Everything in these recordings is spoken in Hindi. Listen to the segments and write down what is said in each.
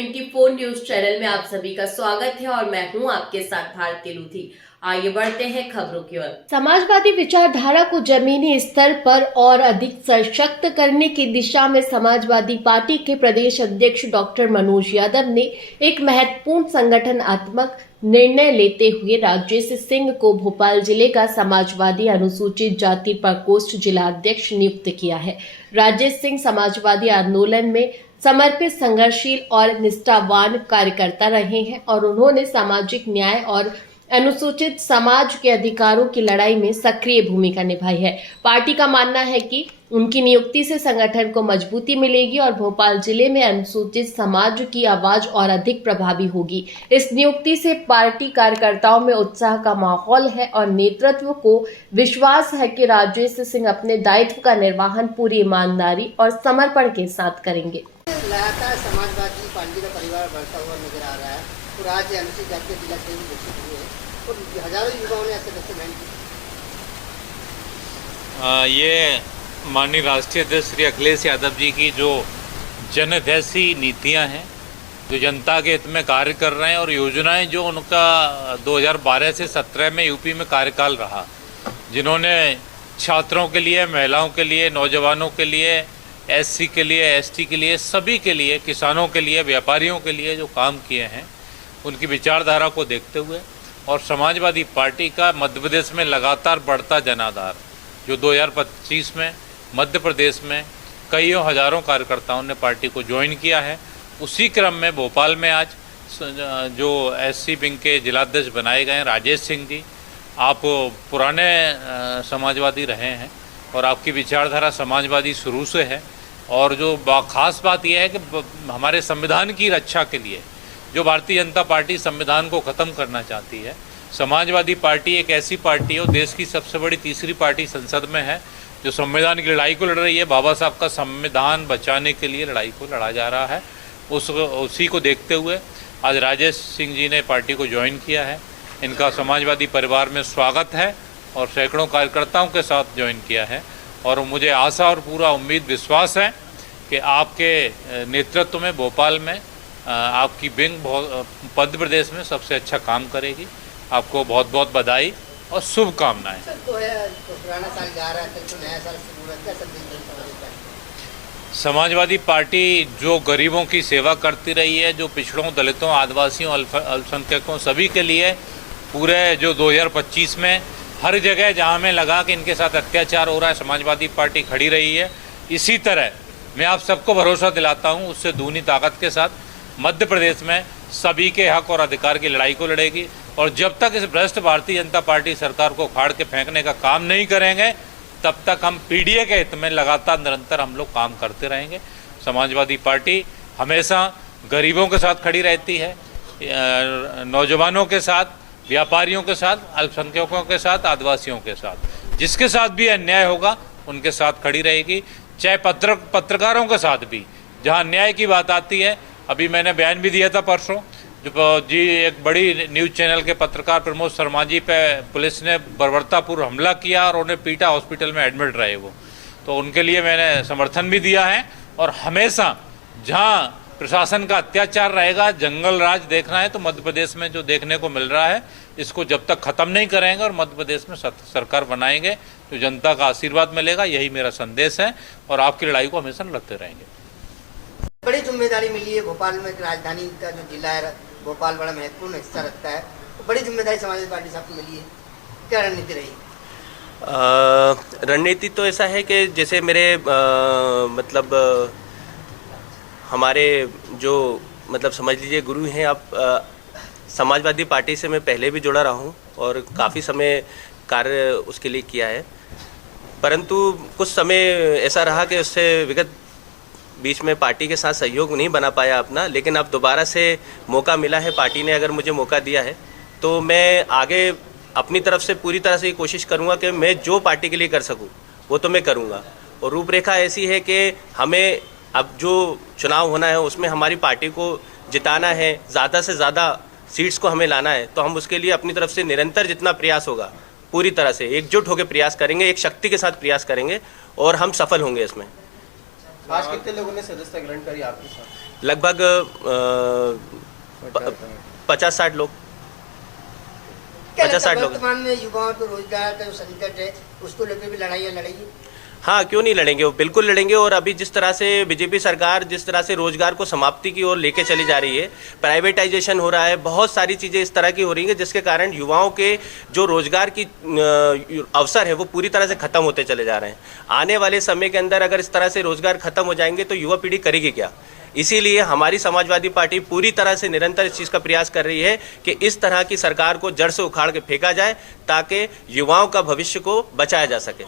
24 न्यूज चैनल में आप सभी का स्वागत है और मैं हूं आपके साथ भारती लूथी। आइए बढ़ते हैं खबरों की ओर। समाजवादी विचारधारा को जमीनी स्तर पर और अधिक सशक्त करने की दिशा में समाजवादी पार्टी के प्रदेश अध्यक्ष डॉक्टर मनोज यादव ने एक महत्वपूर्ण संगठनात्मक निर्णय लेते हुए राजेश सिंह को भोपाल जिले का समाजवादी अनुसूचित जाति प्रकोष्ठ जिला अध्यक्ष नियुक्त किया है। राजेश सिंह समाजवादी आंदोलन में समर्पित, संघर्षशील और निष्ठावान कार्यकर्ता रहे हैं और उन्होंने सामाजिक न्याय और अनुसूचित समाज के अधिकारों की लड़ाई में सक्रिय भूमिका निभाई है। पार्टी का मानना है कि उनकी नियुक्ति से संगठन को मजबूती मिलेगी और भोपाल जिले में अनुसूचित समाज की आवाज और अधिक प्रभावी होगी। इस नियुक्ति से पार्टी कार्यकर्ताओं में उत्साह का माहौल है और नेतृत्व को विश्वास है कि राजेश सिंह अपने दायित्व का निर्वहन पूरी ईमानदारी और समर्पण के साथ करेंगे। लगातार समाजवादी पार्टी का परिवार बढ़ता हुआ नजर आ रहा है और आज अनुसूचित जाति जिला से घोषित हुए हैं और हजारों युवाओं ने सदस्य ज्वाइन किया। ये माननीय राष्ट्रीय अध्यक्ष श्री अखिलेश यादव जी की जो जनहितैषी नीतियां हैं, जो जनता के हित में कार्य कर रहे हैं और योजनाएं जो उनका 2012 से 17 में यूपी में कार्यकाल रहा, जिन्होंने छात्रों के लिए, महिलाओं के लिए, नौजवानों के लिए, एससी के लिए, एसटी के लिए, सभी के लिए, किसानों के लिए, व्यापारियों के लिए जो काम किए हैं, उनकी विचारधारा को देखते हुए और समाजवादी पार्टी का मध्य प्रदेश में लगातार बढ़ता जनाधार, जो 2025 में मध्य प्रदेश में कईयों हजारों कार्यकर्ताओं ने पार्टी को ज्वाइन किया है, उसी क्रम में भोपाल में आज जो एससी विंग के जिलाध्यक्ष बनाए गए हैं राजेश सिंह जी, आप पुराने समाजवादी रहे हैं और आपकी विचारधारा समाजवादी शुरू से है। और जो खास बात यह है कि हमारे संविधान की रक्षा के लिए जो भारतीय जनता पार्टी संविधान को ख़त्म करना चाहती है, समाजवादी पार्टी एक ऐसी पार्टी है, देश की सबसे बड़ी तीसरी पार्टी संसद में है जो संविधान की लड़ाई को लड़ रही है। बाबा साहब का संविधान बचाने के लिए लड़ाई को लड़ा जा रहा है। उसी को देखते हुए आज राजेश सिंह जी ने पार्टी को ज्वाइन किया है। इनका समाजवादी परिवार में स्वागत है और सैकड़ों कार्यकर्ताओं के साथ ज्वाइन किया है और मुझे आशा और पूरा उम्मीद विश्वास है कि आपके नेतृत्व में भोपाल में आपकी विंग मध्य प्रदेश में सबसे अच्छा काम करेगी। आपको बहुत बहुत बधाई और शुभकामनाएं। समाजवादी पार्टी जो गरीबों की सेवा करती रही है, जो पिछड़ों, दलितों, आदिवासियों, अल्पसंख्यकों सभी के लिए पूरे जो 2025 में हर जगह जहां हमें लगा कि इनके साथ अत्याचार हो रहा है, समाजवादी पार्टी खड़ी रही है। इसी तरह मैं आप सबको भरोसा दिलाता हूं, उससे दूनी ताकत के साथ मध्य प्रदेश में सभी के हक और अधिकार की लड़ाई को लड़ेगी और जब तक इस भ्रष्ट भारतीय जनता पार्टी सरकार को फाड़ के फेंकने का काम नहीं करेंगे, तब तक हम पीडीए के हित में लगातार निरंतर हम लोग काम करते रहेंगे। समाजवादी पार्टी हमेशा गरीबों के साथ खड़ी रहती है, नौजवानों के साथ, व्यापारियों के साथ, अल्पसंख्यकों के साथ, आदिवासियों के साथ, जिसके साथ भी अन्याय होगा उनके साथ खड़ी रहेगी। चाहे पत्रकारों के साथ भी जहां न्याय की बात आती है, अभी मैंने बयान भी दिया था परसों, जो जी एक बड़ी न्यूज़ चैनल के पत्रकार प्रमोद शर्मा जी पे पुलिस ने बर्बरतापूर्व हमला किया और उन्हें पीटा, हॉस्पिटल में एडमिट रहे वो, तो उनके लिए मैंने समर्थन भी दिया है। और हमेशा जहां प्रशासन का अत्याचार रहेगा, जंगल राज देखना है, तो मध्य प्रदेश में जो देखने को मिल रहा है, इसको जब तक खत्म नहीं करेंगे और मध्य प्रदेश में सरकार बनाएंगे तो जनता का आशीर्वाद मिलेगा। यही मेरा संदेश है और आपकी लड़ाई को हमेशा लड़ते रहेंगे। बड़ी जिम्मेदारी मिली है भोपाल में, राजधानी का जो जिला है भोपाल बड़ा महत्वपूर्ण हिस्सा रखता है, तो बड़ी जिम्मेदारी समाजवादी पार्टी साहब को मिली है, क्या रणनीति रही? रणनीति तो ऐसा है कि जैसे मेरे मतलब हमारे जो मतलब समझ लीजिए गुरु हैं आप, समाजवादी पार्टी से मैं पहले भी जुड़ा रहा हूँ और काफ़ी समय कार्य उसके लिए किया है, परंतु कुछ समय ऐसा रहा कि उससे विगत बीच में पार्टी के साथ सहयोग नहीं बना पाया अपना, लेकिन अब दोबारा से मौका मिला है, पार्टी ने अगर मुझे मौका दिया है तो मैं आगे अपनी तरफ से पूरी तरह से कोशिश करूँगा कि मैं जो पार्टी के लिए कर सकूँ वो तो मैं करूँगा। और रूपरेखा ऐसी है कि हमें अब जो चुनाव होना है उसमें हमारी पार्टी को जिताना है, ज़्यादा से ज़्यादा सीट्स को हमें लाना है, तो हम उसके लिए अपनी तरफ से निरंतर जितना प्रयास होगा पूरी तरह से एकजुट होकर प्रयास करेंगे, एक शक्ति के साथ प्रयास करेंगे और हम सफल होंगे इसमें। आज कितने लोगों ने सदस्यता ग्रहण करी आपके साथ? लगभग 50-60 लोग। क्या 50-60 लगता है लोग। वर्तमान में युवाओं को रोजगार का जो संकट है उसको लेकर भी लड़ाइयाँ लड़ेगी? हाँ, क्यों नहीं लड़ेंगे, वो बिल्कुल लड़ेंगे। और अभी जिस तरह से बीजेपी सरकार जिस तरह से रोजगार को समाप्ति की ओर लेके चली जा रही है, प्राइवेटाइजेशन हो रहा है, बहुत सारी चीज़ें इस तरह की हो रही हैं जिसके कारण युवाओं के जो रोजगार की अवसर है वो पूरी तरह से खत्म होते चले जा रहे हैं। आने वाले समय के अंदर अगर इस तरह से रोजगार खत्म हो जाएंगे तो युवा पीढ़ी करेगी क्या? इसीलिए हमारी समाजवादी पार्टी पूरी तरह से निरंतर इस चीज़ का प्रयास कर रही है कि इस तरह की सरकार को जड़ से उखाड़ के फेंका जाए ताकि युवाओं का भविष्य को बचाया जा सके।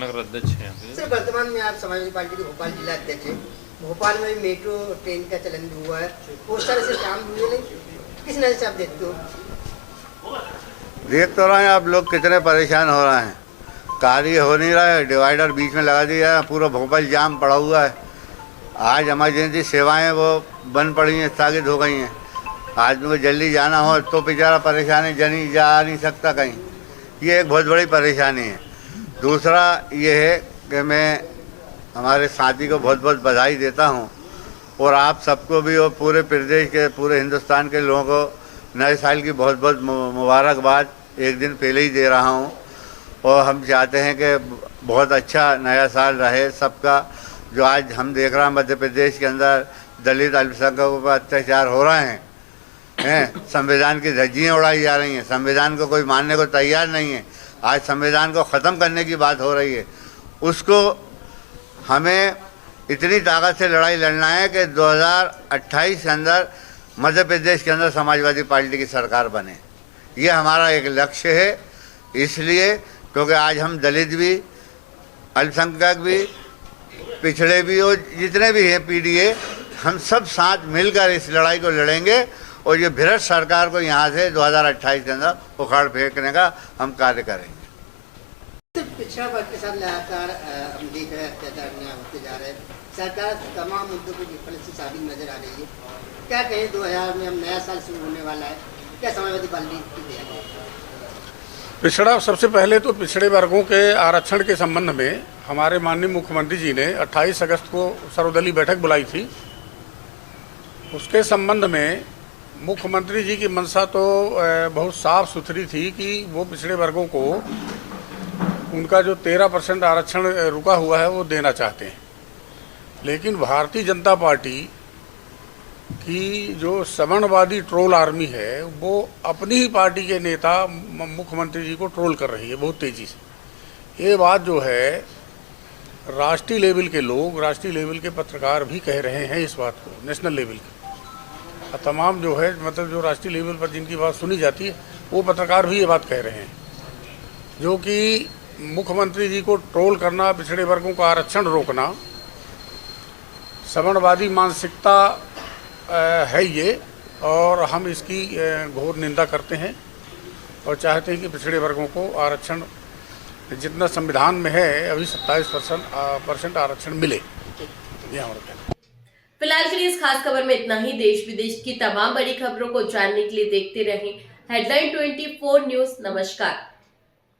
नगर अध्यक्ष हैं सर, वर्तमान में आप समाजवादी पार्टी के भोपाल जिला अध्यक्ष हैं। भोपाल में भी मेट्रो ट्रेन का चलन भी हुआ है, उस तरह से काम भी हुए, किस नजर से आप देखते हो? देख तो रहे हैं आप लोग कितने परेशान हो रहे हैं। कार्य हो नहीं रहा है, डिवाइडर बीच में लगा दिया है, पूरा भोपाल जाम पड़ा हुआ है। आज इमरजेंसी सेवाएं वो बंद पड़ी हैं, स्थगित हो गई हैं। आदमी को जल्दी जाना हो तो बेचारा परेशान है, जनी जा नहीं सकता कहीं। ये एक बहुत बड़ी परेशानी है। दूसरा ये है कि मैं हमारे साथी को बहुत बहुत बधाई देता हूँ और आप सबको भी और पूरे प्रदेश के, पूरे हिंदुस्तान के लोगों को नए साल की बहुत बहुत मुबारकबाद एक दिन पहले ही दे रहा हूँ। और हम चाहते हैं कि बहुत अच्छा नया साल रहे सबका। जो आज हम देख रहे हैं मध्य प्रदेश के अंदर दलित अल्पसंख्यकों पर अत्याचार हो रहे हैं, संविधान की धज्जियाँ उड़ाई जा रही हैं, संविधान को कोई मानने को तैयार नहीं है। आज संविधान को ख़त्म करने की बात हो रही है। उसको हमें इतनी ताकत से लड़ाई लड़ना है कि 2028 के अंदर मध्य प्रदेश के अंदर समाजवादी पार्टी की सरकार बने। ये हमारा एक लक्ष्य है। इसलिए क्योंकि आज हम दलित भी, अल्पसंख्यक भी, पिछड़े भी और जितने भी हैं पीडीए, हम सब साथ मिलकर इस लड़ाई को लड़ेंगे और ये भ्रष्ट सरकार को यहाँ से 2028 के अंदर उखाड़ फेंकने का हम कार्य करेंगे। पिछड़ा वर्ग के साथ लगातार हम देख रहे हैं अत्याचार अन्याय होते जा रहे हैं। सरकार तमाम मुद्दों को विफल से साबित नजर आ रही है। क्या कहें, 2000 में हम नया साल शुरू होने वाला है, क्या समाजवादी पार्टी की तैयारी है? पिछड़ा, सबसे पहले तो पिछड़े वर्गों के आरक्षण के संबंध में हमारे माननीय मुख्यमंत्री जी ने 28 अगस्त को सर्वदलीय बैठक बुलाई थी। उसके संबंध में मुख्यमंत्री जी की मंशा तो बहुत साफ सुथरी थी कि वो पिछड़े वर्गों को उनका जो 13% आरक्षण रुका हुआ है वो देना चाहते हैं। लेकिन भारतीय जनता पार्टी की जो सवर्णवादी ट्रोल आर्मी है वो अपनी ही पार्टी के नेता मुख्यमंत्री जी को ट्रोल कर रही है बहुत तेज़ी से। ये बात जो है राष्ट्रीय लेवल के लोग, राष्ट्रीय लेवल के पत्रकार भी कह रहे हैं इस बात को, नेशनल लेवल के तमाम जो है मतलब जो राष्ट्रीय लेवल पर जिनकी बात सुनी जाती है वो पत्रकार भी ये बात कह रहे हैं, जो कि मुख्यमंत्री जी को ट्रोल करना, पिछड़े वर्गों का आरक्षण रोकना सवर्णवादी मानसिकता है ये। और हम इसकी घोर निंदा करते हैं और चाहते हैं कि पिछड़े वर्गों को आरक्षण जितना संविधान में है अभी 27% आरक्षण मिले। ये हमारा कहना है। फिलहाल के लिए इस खास खबर में इतना ही। देश विदेश की तमाम बड़ी खबरों को जानने के लिए देखते रहें हेडलाइन 24 न्यूज। नमस्कार।